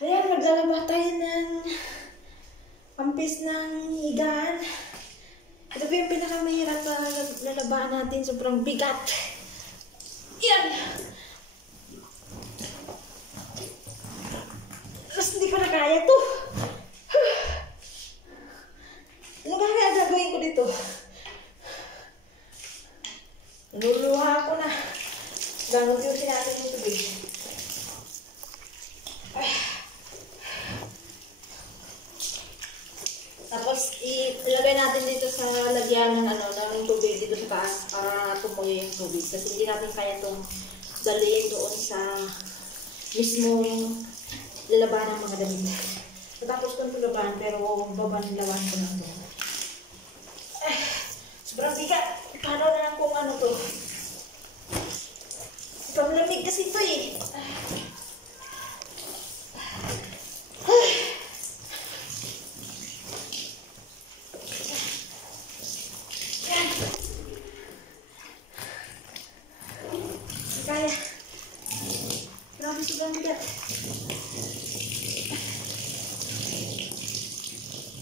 Ayan, maglalaba tayo ng pampis ng higaan. Ito po yung pinakamahirap na lalabaan natin. Sobrang bigat. Yan! Tapos hindi ko na kaya to. Ano kaya gagawin ko dito? Naluluha ako na. Ganun yung natin yung tubig. Tapos ilagay natin dito sa lagyan ng ng tubig dito sa taas para tumuyo yung tubig. Kasi hindi natin kaya itong dalhin doon sa mismong lalaban ng mga damit. Natapos ko itong laban pero babanilawan ko lang ito. Sobrang bigat. Paano na lang kung ano to? Pamlamig kasi ito eh. Kaya. Grabe sobrang bigat.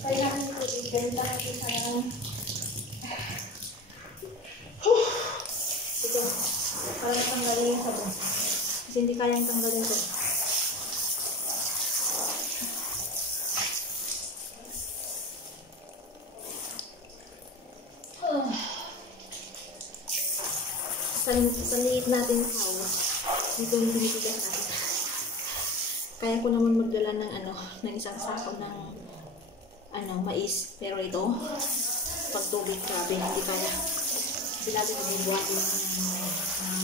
Kailangan ito i-ganda natin sa ito. Para tanggalin yung sabon. Kasi hindi kayang tanggalin ito. Sa liit natin yung kawas. Dito yung binitigas natin. Kaya ko naman magdala ng isang sako ng mais. Pero ito, pag tubig, grabe, hindi kaya. Kasi natin magbubuhat yung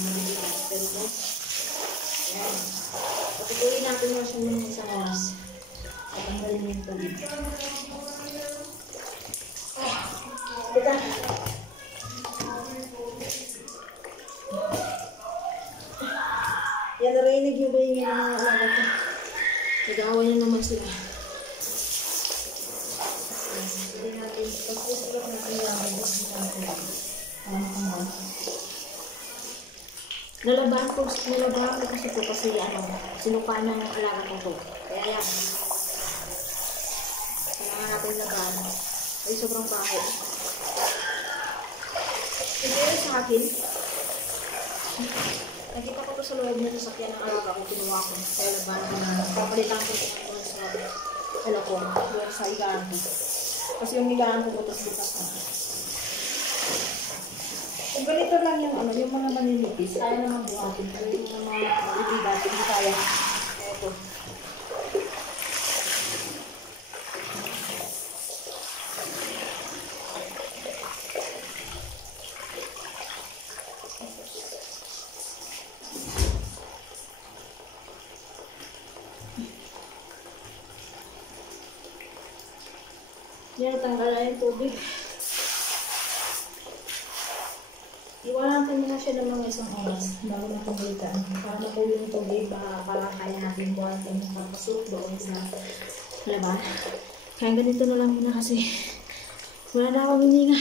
malibigas. Pero ito, ayan. Patutuloy natin mo siya ng isang oras. At ang galing yung tubig. Kita. Yan, narinig yung ba yung mga alaga ko. Nag-aaway na naman sila. Hindi natin, pag-usulok natin yung nalabahan ko kasi ito kasi sinuka ng alaga ko ito. Kaya yan. Kailangan natin labahan. Ay, sobrang paho. Hindi rin sa akin. Nakita ko ito sa loob ng sasakyan ng alaga ko, kinuha ko. Kaya labahan ko na papalitan ko ito sa higaan ko. Kasi yung higaan ko butas-butas na. Kung ganito lang yung mga maninipis, kaya naman buhatin. Pero yung mga malibigat, hindi kaya. Ito. Yan, tanggalan yung tubig. Iwanan natin na siya ng mga isang oras bago natin balitaan. Para mapulo yung tubig, para kaya natin buhatin yung kapasok doon sa laban. Kaya ganito na lang muna kasi wala na akong hininga.